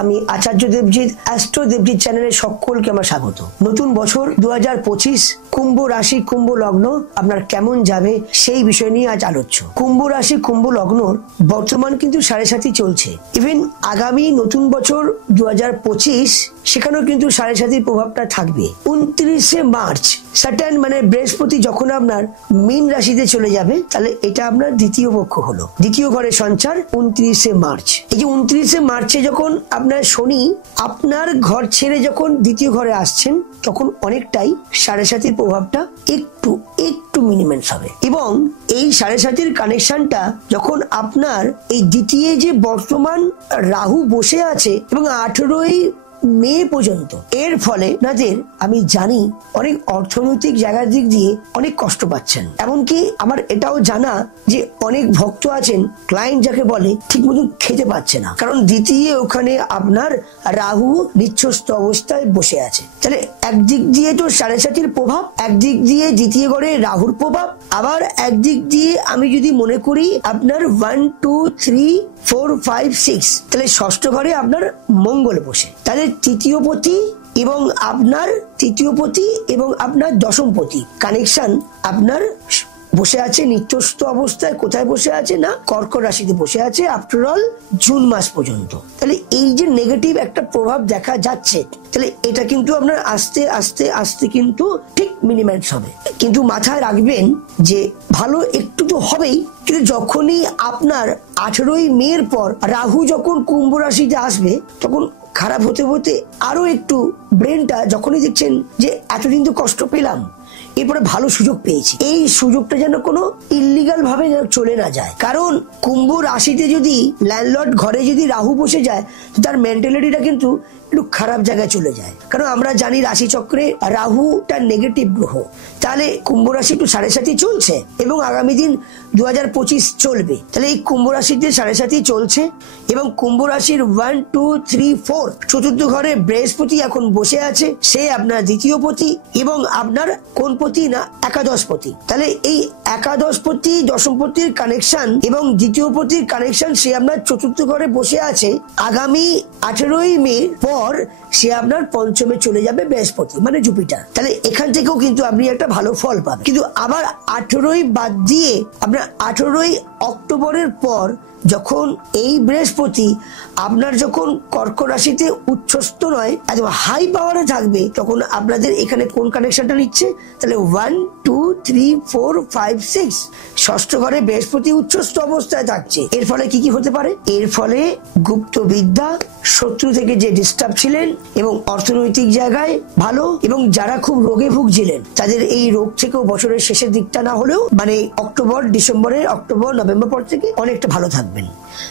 আমি আচার্য দেবজিৎ অ্যাস্ট্রো দেবজিৎ চ্যানেলে সকলকে আমার স্বাগত। নতুন বছর 2025 কুম্ভ রাশি কুম্ভ লগ্ন আপনার কেমন যাবে সেই বিষয় নিয়ে আজ আলোচ্য। কুম্ভ রাশি কুম্ভ লগ্নর বর্তমান কিন্তু 7.5 চলছে। ইভেন আগামী নতুন বছর 2025 সেখানেও কিন্তু 7.5 প্রভাবটা থাকবে। 29শে মার্চ স্যাটার্ন মানে বৃহস্পতি যখন আপনার মীন রাশিতে চলে যাবে, তাহলে এটা আপনার দ্বিতীয় পক্ষ হলো, দ্বিতীয় ঘরে সঞ্চার 29শে মার্চ। এই যে 29শে মার্চে যখন আপনার শনি আপনার ঘর ছেড়ে যখন দ্বিতীয় ঘরে আসছেন, তখন অনেকটাই 7.5 প্রভাবটা একটু মিনিমাইজ হবে। এবং এই 7.5 কানেকশনটা যখন আপনার এই দ্বিতীয় যে বর্তমান রাহু বসে আছে এবং 18ই মে পর্যন্ত, এর ফলে আপনাদের আমি জানি অনেক অর্থনৈতিক জায়গার দিক দিয়ে অনেক কষ্ট পাচ্ছেন। এমনকি আমার এটাও জানা যে অনেক ভক্ত আছেন, ক্লায়েন্ট যাকে বলে, ঠিক মতো খেতে পাচ্ছে না, কারণ দ্বিতীয় ওখানে আপনার রাহু নিচ্ছস্ত অবস্থায় বসে আছে। তাহলে একদিক দিয়ে তো 7.5 প্রভাব, একদিক দিয়ে দ্বিতীয় ঘরে রাহুর প্রভাব, আবার একদিক দিয়ে আমি যদি মনে করি আপনার 1 2 3 4 5 6, তাহলে ষষ্ঠ ঘরে আপনার মঙ্গল বসে, তাহলে তৃতীয়পতি এবং আপনার দশমপতি কানেকশন আপনার বসে আছে নিত্যস্ত অবস্থায়। কোথায় বসে আছে না, কর্কট রাশিতে বসে আছে আফটার অল জুন মাস পর্যন্ত। তাহলে এই যে নেগেটিভ একটা প্রভাব দেখা যাচ্ছে, তাহলে এটা কিন্তু আপনার আস্তে আস্তে আস্তে কিন্তু ঠিক মিনিমাইজ হবে। কিন্তু মাথায় রাখবেন যে ভালো একটু তো হবেই, কিন্তু যখনই আপনার 18ই মের পর রাহু যখন কুম্ভ রাশিতে আসবে, তখন খারাপ হতে হতে আরো একটু ব্রেনটা যখনই দেখছেন যে এতদিন তো কষ্ট পেলাম, এরপরে ভালো সুযোগ পেয়েছি, এই সুযোগটা যেন কোনো ইল্লিগাল ভাবে চলে না যায়। কারণ কুম্ভ রাশিতে যদি ল্যান্ডলর্ড ঘরে যদি রাহু বসে যায়, তার মেন্টালিটিটা কিন্তু একটু খারাপ জায়গায় চলে যায়। কারণ আমরা জানি রাশি চক্রে রাহুটা নেগেটিভ গ্রহ। তাহলে কুম্ভ রাশি একটু 7.5 চলছে এবং আগামী দিন 2025 চলবে। তাহলে এই কুম্ভ রাশিতে 7.5 চলছে এবং কুম্ভ রাশির 1 2 3 4 চতুর্থ ঘরে বৃহস্পতি এখন বসে আছে, সে আপনার দ্বিতীয় পতি এবং আপনার কোন পতি না একাদশ পতি। তাহলে এই একাদশ পতি দশমপতির কানেকশন এবং দ্বিতীয় পতির কানেকশন, সে আপনার চতুর্থ ঘরে বসে আছে। আগামী 18ই মে পর সে আপনার পঞ্চমে চলে যাবে বৃহস্পতি মানে জুপিটার। তাহলে এখান থেকেও কিন্তু আপনি একটা ভালো ফল পাবেন। কিন্তু আবার 18ই বাদ দিয়ে আপনার 18ই অক্টোবরের পর যখন এই বৃহস্পতি আপনার যখন কর্কট রাশিতে উচ্চস্থ নয় একদম হাই পাওয়ারে থাকবে, তখন আপনাদের এখানে কোন কানেকশনটা নিচ্ছে, তাহলে 1 2 3 4 5 6 ষষ্ঠ ঘরে বৃহস্পতি উচ্চস্থ অবস্থায় থাকছে। এর ফলে কি হতে পারে, এর ফলে গুপ্ত বিদ্যা, শত্রু থেকে যে ডিস্টার্ব ছিলেন এবং অর্থনৈতিক জায়গায় ভালো, এবং যারা খুব রোগে ভুগছিলেন তাদের এই রোগ থেকেও বছরের শেষের দিকটা না হলেও মানে অক্টোবর নভেম্বর পর থেকে অনেকটা ভালো থাকবে।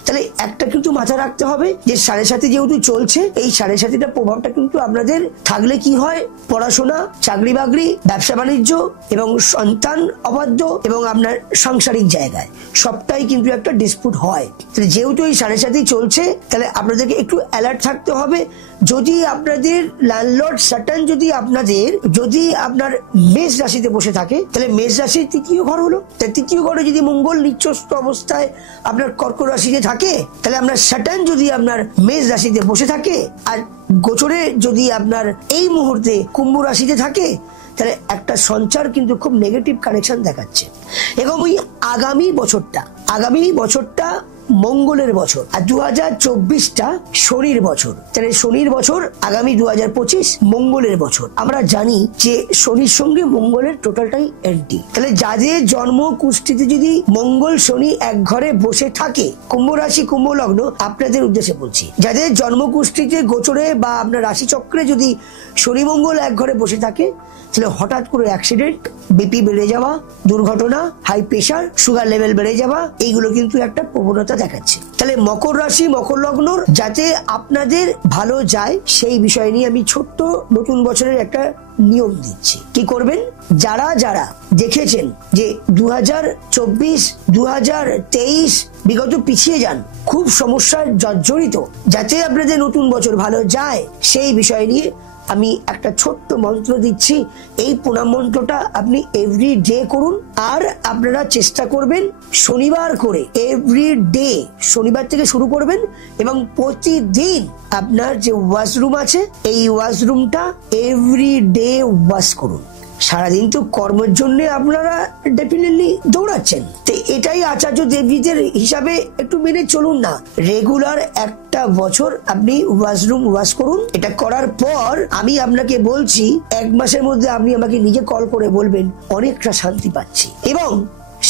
তাহলে একটা কিন্তু মাথায় রাখতে হবে যে 7.5 যেহেতু চলছে, এই 7.5টা প্রভাবটা কিন্তু আপনাদের থাকলে কি হয়, পড়াশোনা, চাকরি বাকরি, ব্যবসা বাণিজ্য এবং সন্তান অবাধ্য এবং আপনার সাংসারিক জায়গায় সবটাই কিন্তু একটা ডিসপুট হয়। তাহলে যেহেতু এই 7.5 চলছে, তাহলে আপনাদেরকে একটু অ্যালার্ট থাকতে হবে। যদি আপনাদের ল্যান্ডলর্ড স্যাটার্ন যদি আপনার মেষ রাশিতে বসে থাকে, তাহলে মেষ রাশির তৃতীয় ঘর হলো, তৃতীয় ঘরে যদি মঙ্গল নিচ্ছস্ত অবস্থায় আপনার কর্কট রাশিতে থাকে, তাহলে আপনার স্যাটার্ন যদি আপনার মেষ রাশিতে বসে থাকে আর গোচরে যদি আপনার এই মুহূর্তে কুম্ভ রাশিতে থাকে, তাহলে একটা সঞ্চার কিন্তু খুব নেগেটিভ কানেকশন দেখাচ্ছে। এবং ওই আগামী বছরটা মঙ্গলের বছর আর 2024টা শনির বছর। তাহলে শনির বছর আগামী 2025 মঙ্গলের বছর। আমরা জানি যে শনির সঙ্গে মঙ্গলের টোটালটাই অ্যান্টি। তাহলে যাদের জন্ম কুষ্ঠিতে যদি মঙ্গল শনি এক ঘরে বসে থাকে, কুম্ভ রাশি কুম্ভ লগ্ন আপনাদের উদ্দেশ্যে বলছি, যাদের জন্ম কুষ্ঠিতে গোচরে বা আপনার রাশি চক্রে যদি শনি মঙ্গল এক ঘরে বসে থাকে, তাহলে হঠাৎ করে অ্যাক্সিডেন্ট, বিপি বেড়ে যাওয়া, দুর্ঘটনা, হাই প্রেশার, সুগার লেভেল বেড়ে যাওয়া, এইগুলো কিন্তু একটা প্রবণতা দেখাচ্ছে। তাহলে মকর রাশি মকর লগ্নর যাতে আপনাদের ভালো যায় সেই বিষয় নিয়ে আমি ছোট্ট নতুন বছরের একটা নিয়ম দিচ্ছি। কি করবেন, যারা দেখেছেন যে 2024 2023 বিগত পিছিয়ে যান, খুব সমস্যার জর্জরিত, যাতে আপনাদের নতুন বছর ভালো যায় সেই বিষয় নিয়ে আমি একটা ছোট্ট মন্ত্র দিচ্ছি, এই প্রণাম মন্ত্রটা আপনি এভরি ডে করুন। আর আপনারা চেষ্টা করবেন শনিবার করে, এভরি ডে শনিবার থেকে শুরু করবেন এবং প্রতিদিন আপনার যে ওয়াশরুম আছে এই ওয়াশরুমটা এভরি ডে ওয়াশ করুন। সারাদিন তো কর্মের জন্য আপনারা ডেফিনেটলি দৌড়াচ্ছেন, তো এটাই আচার্য দেবজিদের হিসাবে একটু মেনে চলুন না। রেগুলার একটা বছর আপনি ওয়াশরুম ওয়াশ করুন। এটা করার পর আমি আপনাকে বলছি 1 মাসের মধ্যে আপনি আমাকে নিজে কল করে বলবেন অনেকটা শান্তি পাচ্ছি। এবং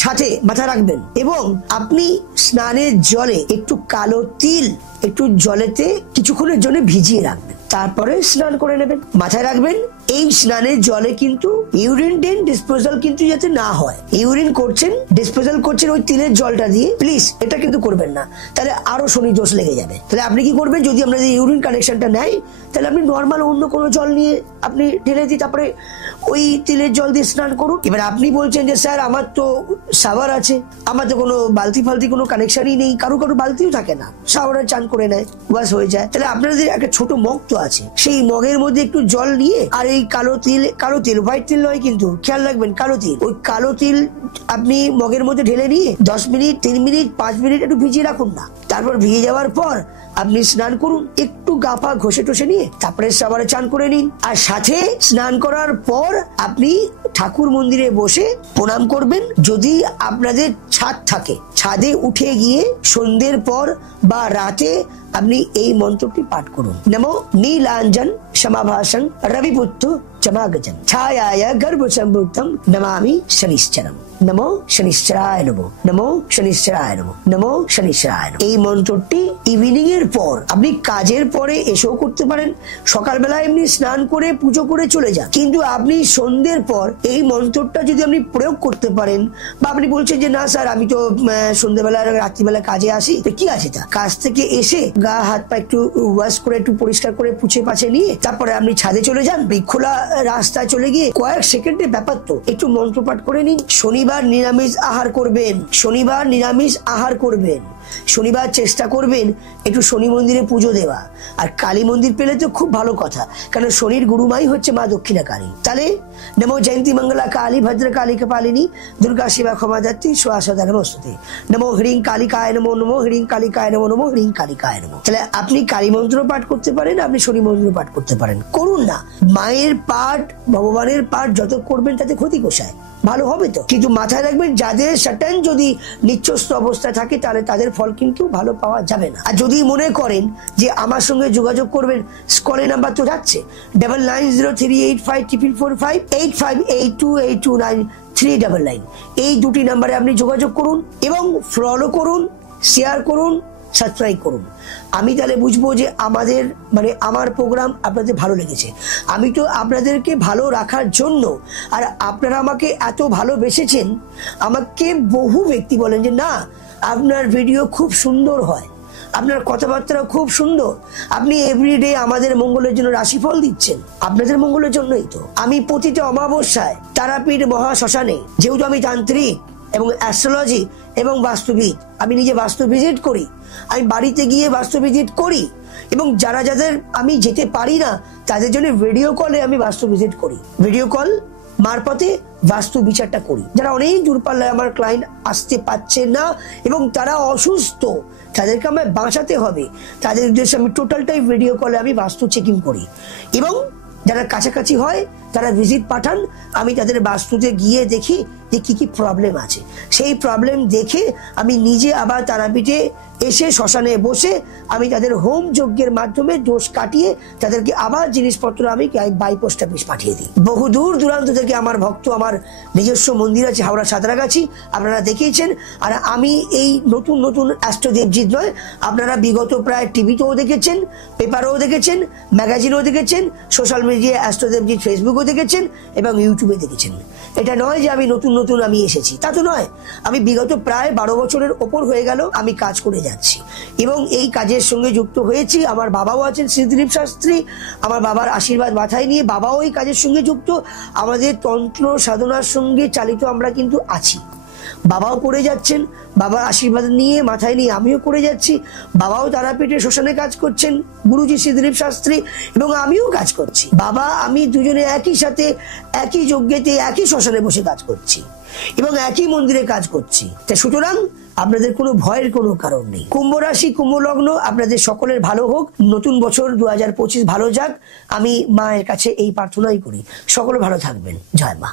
সাথে মাথা রাখবেন, এবং আপনি স্নানের জলে একটু কালো তিল একটু জলেতে কিছুক্ষণের জন্য ভিজিয়ে রাখবেন, তারপরে স্নান করে নেবেন। মাথায় রাখবেন এই স্নানের জলে কিন্তু ইউরিন ডিসপোজাল কিন্তু যাতে না হয়। ইউরিন করছেন, ডিসপোজাল করছেন ওই তিলের জলটা দিয়ে, প্লিজ এটা কিন্তু করবেন না, তাহলে আরো শনি দোষ লেগে যাবে। তাহলে আপনি কি করবেন, যদি আপনাদের ইউরিন কানেকশনটা নেয় তাহলে আপনি নর্মাল অন্য কোনো জল নিয়ে আপনি ঢেলে দিয়ে তারপরে ওই তিলের জল দিয়ে স্নান করুন। এবার আপনি বলছেন যে স্যার আমার তো সাওয়ার আছে, আমার তো কোনো বালতি ফালতি কোনো কানেকশনই নেই, কারো বালতিও থাকে না, সাওয়ারে চান করে নেয়, ওয়াশ হয়ে যায়। তাহলে আপনাদের একটা ছোট মগ তো আছে, সেই মগের মধ্যে একটু জল নিয়ে আর এই কালো তিল হোয়াইট তিল নয় কিন্তু, খেয়াল রাখবেন কালো তিল, ওই কালো তিল আপনি মগের মধ্যে ঢেলে নিয়ে 10 মিনিট 3 মিনিট 5 মিনিট একটু ভিজিয়ে রাখুন না। তারপর ভিজে যাওয়ার পর আপনি স্নান করুন, একটু গা পা ঘষে টসে নিয়ে তারপরে সাবারে চান করে নিন। আর সাথে স্নান করার পর আপনি ঠাকুর মন্দিরে বসে প্রণাম করবেন। যদি আপনাদের ছাদ থাকে, ছাদে উঠে গিয়ে সন্ধ্যের পর বা রাতে আপনি এই মন্ত্রটি পাঠ করুন। নমো নীলাঞ্জন সমাভাসং রবিপুত্র চমাগজন ছায়ায় গর্ভ সম্ভুক্তম নমামি শনিশ্চরম। নমো শনিশ্চরায় নমো, নমো শনিশ্চরায় নমো, নমো শনিশ্চরায় নমো। এই মন্ত্রটি ইভিনিং এর পর আপনি কাজের পরে এসেও করতে পারেন, সকালবেলা এমনি স্নান করে পুজো করে চলে যান, কিন্তু আপনি সন্ধ্যের পর এই মন্ত্রটা যদি আপনি প্রয়োগ করতে পারেন, বা আপনি বলছেন যে না স্যার আমি তো সন্ধ্যাবেলা রাত্রিবেলা কাজে আসি, তো কি আছে তা, কাজ থেকে এসে গা হাত পা একটু ওয়াশ করে একটু পরিষ্কার করে পুছে পাছে নিয়ে তারপরে আপনি ছাদে চলে যান, খোলা রাস্তায় চলে গিয়ে কয়েক সেকেন্ডের ব্যাপার তো একটু মন্ত্র পাঠ করে নিন। শনিবার নিরামিষ আহার করবেন, শনিবার নিরামিষ আহার করবেন, শনিবার চেষ্টা করবেন একটু শনি মন্দিরে পুজো দেওয়া। আর কালী মন্দির পেলে তো খুব ভালো কথা, কারণ শনির গুরুমাই হচ্ছে মা দক্ষিণা কালী। তাহলে নমো জয়ন্তী মঙ্গলা কালী ভদ্র কালী কপালিনী দুর্গা শিবা ক্ষমা দাত্রী সুহাসদা নমস্তুতে নমো হ্রিং কালিকায় নমো, নমো হ্রিং কালিকায় নমো, নমো হ্রিং কালিকায় নমো। তাহলে আপনি কালী মন্ত্র পাঠ করতে পারেন, আপনি শনি মন্ত্র পাঠ করতে পারেন, করুন না। মায়ের পাঠ ভগবানের পাঠ যত করবেন তাতে ক্ষতি কোষায়, ভালো হবে তো। কিন্তু মাথায় রাখবেন যাদের সার্টেন যদি নিচস্ত অবস্থায় থাকে তাহলে তাদের ফল কিন্তু ভালো পাওয়া যাবে না। আর যদি মনে করেন যে আমার সঙ্গে যোগাযোগ করবেন, স্কলে নাম্বার তো যাচ্ছে 9903854445 8582829399, এই দুটি নাম্বারে আপনি যোগাযোগ করুন এবং ফলো করুন, শেয়ার করুন, সাবস্ক্রাইব করুন। আমি তাহলে বুঝবো যে আমাদের আমার প্রোগ্রাম আপনাদের ভালো লেগেছে। আমি তো আপনাদেরকে ভালো রাখার জন্য, আর আপনারা আমাকে এত ভালোবেসেছেন। আমাকে বহু ব্যক্তি বলেন যে না আপনার ভিডিও খুব সুন্দর হয়, আপনার কথাবার্তা খুব সুন্দর, আপনি এভরিডে আমাদের মঙ্গলের জন্য রাশিফল দিচ্ছেন, আপনাদের মঙ্গলের জন্যই তো। আমি প্রতিটা অমাবস্যায় তারাপীঠ মহা শ্মশানে, যেহেতু আমি তান্ত্রিক এবং অ্যাস্ট্রোলজি এবং বাস্তুবিদ, আমি নিজে বাস্তু ভিজিট করি, আমি বাড়িতে গিয়ে বাস্তু ভিজিট করি, এবং যাদের আমি যেতে পারি না তাদের জন্য ভিডিও কলে আমি বাস্তু ভিজিট করি, ভিডিও কল মারফতে বাস্তু বিচারটা করি। যারা অনেক দূরপাল্লায় আমার ক্লায়েন্ট আসতে পারছে না এবং তারা অসুস্থ, তাদেরকে আমায় বাঁচাতে হবে, তাদের উদ্দেশ্যে আমি টোটালটাই ভিডিও কলে আমি বাস্তু চেকিং করি। এবং যারা কাছাকাছি হয় তারা ভিজিট পাঠান, আমি তাদের বাস্তুতে গিয়ে দেখি যে কি কি প্রবলেম আছে, সেই প্রবলেম দেখে আমি নিজে আবার তারাপীঠে এসে শ্মশানে বসে আমি তাদের হোম যজ্ঞের মাধ্যমে দোষ কাটিয়ে তাদেরকে আবার জিনিসপত্র আমি বাই পোস্ট অফিস পাঠিয়ে দিই। বহু দূর দূরান্ত থেকে আমার ভক্ত, আমার নিজস্ব মন্দির আছে হাওড়া সাঁতরাগাছি, আপনারা দেখিয়েছেন। আর আমি এই নতুন নতুন অ্যাস্ট্রোদেবজিৎ নয়, আপনারা বিগত প্রায় টিভিতেও দেখেছেন, পেপারেও দেখেছেন, ম্যাগাজিনেও দেখেছেন, সোশ্যাল মিডিয়া অ্যাস্ট্রোদেবজিৎ ফেসবুকেও দেখেছেন এবং ইউটিউবে দেখেছেন। এটা নয় যে আমি নতুন নতুন আমি এসেছি, তা তো নয়। আমি বিগত প্রায় 12 বছরের ওপর হয়ে গেল আমি কাজ করে যাচ্ছি এবং এই কাজের সঙ্গে যুক্ত হয়েছি। আমার বাবাও আছেন শ্রী দিলীপ শাস্ত্রী, আমার বাবার আশীর্বাদ মাথায় নিয়ে বাবাও এই কাজের সঙ্গে যুক্ত। আমাদের তন্ত্র সাধনার সঙ্গে চালিত আমরা কিন্তু আছি। বাবাও করে যাচ্ছেন, বাবার আশীর্বাদ নিয়ে মাথায় নিয়ে আমিও করে যাচ্ছি। বাবাও তারাপীঠে শ্মশানে কাজ করছেন, গুরুজি শ্রী দিলীপ শাস্ত্রী, এবং আমিও কাজ করছি। বাবা আমি দুজনে একই সাথে একই যজ্ঞেতে একই শ্মশানে বসে কাজ করছি এবং একই মন্দিরে কাজ করছি। তাই সুতরাং আপনাদের কোনো ভয়ের কোনো কারণ নেই। কুম্ভ রাশি, কুম্ভ লগ্ন, আপনাদের সকলের ভালো হোক। নতুন বছর 2025 ভালো যাক। আমি মায়ের কাছে এই প্রার্থনাই করি, সকলে ভালো থাকবেন। জয় মা।